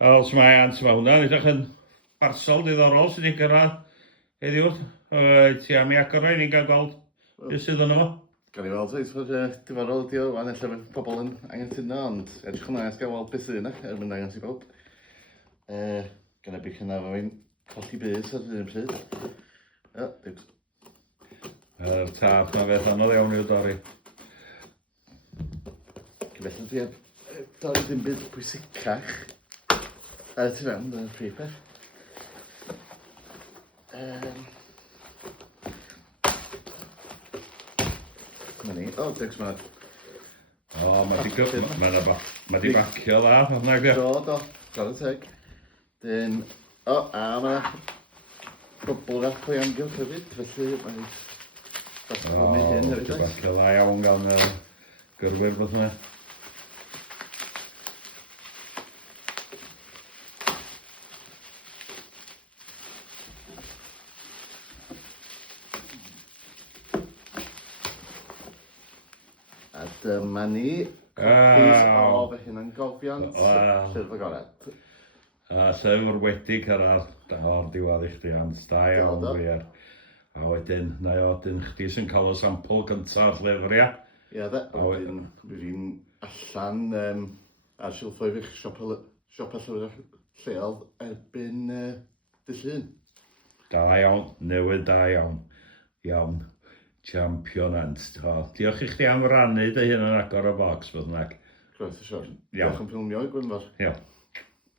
Als mae Ant, mae hwnna'n edrych yn barsol diddorol sydd wedi gyrraedd heddiw. Ti am i agor ni'n gael gweld beth sydd yno fo. Gan i weld oes fod diddorol ydi o, wan efallai fydd pobl yn angytuno, ond edrych hwnna eich gael weld beth sydd yna, mynd angen sy'n bob. Gan i bych yna fo fi'n colli bys ar un pryd. Dim. Yr tap mae beth anodd iawn i'w dorri. Felly dwi heb dorri ddim byd pwysicach. Ti fewn, dyna'r prif beth. Mae ni, digs ma. Mae di bacio dda, hwnna gyd. Do, gan y teg. Dyn, mae bobl wrap o'i amgylch hefyd, felly mae'n datblygu hyn hefyd. Di bacio dda iawn gan gyrwyr beth yna. A dyma ni, copis o fy hynna'n gofiant, ffurf agored. Llyfr wedi cyrraedd o'r diwedd i chdi am da iawn wir. A wedyn, na i odyn chdi sy'n cael y sampl gyntaf llyfr, ia? Ie, a wedyn fi'n allan ar silffoedd eich siopa llyfr lleol erbyn dydd Llun. Da iawn, newydd da iawn. Iawn. Championant. Diolch i chdi am rannu dy hyn yn agor y bocs, beth bynnag. Croeso siwr. Diolch yn ffilmio i Gwynfor. Iawn.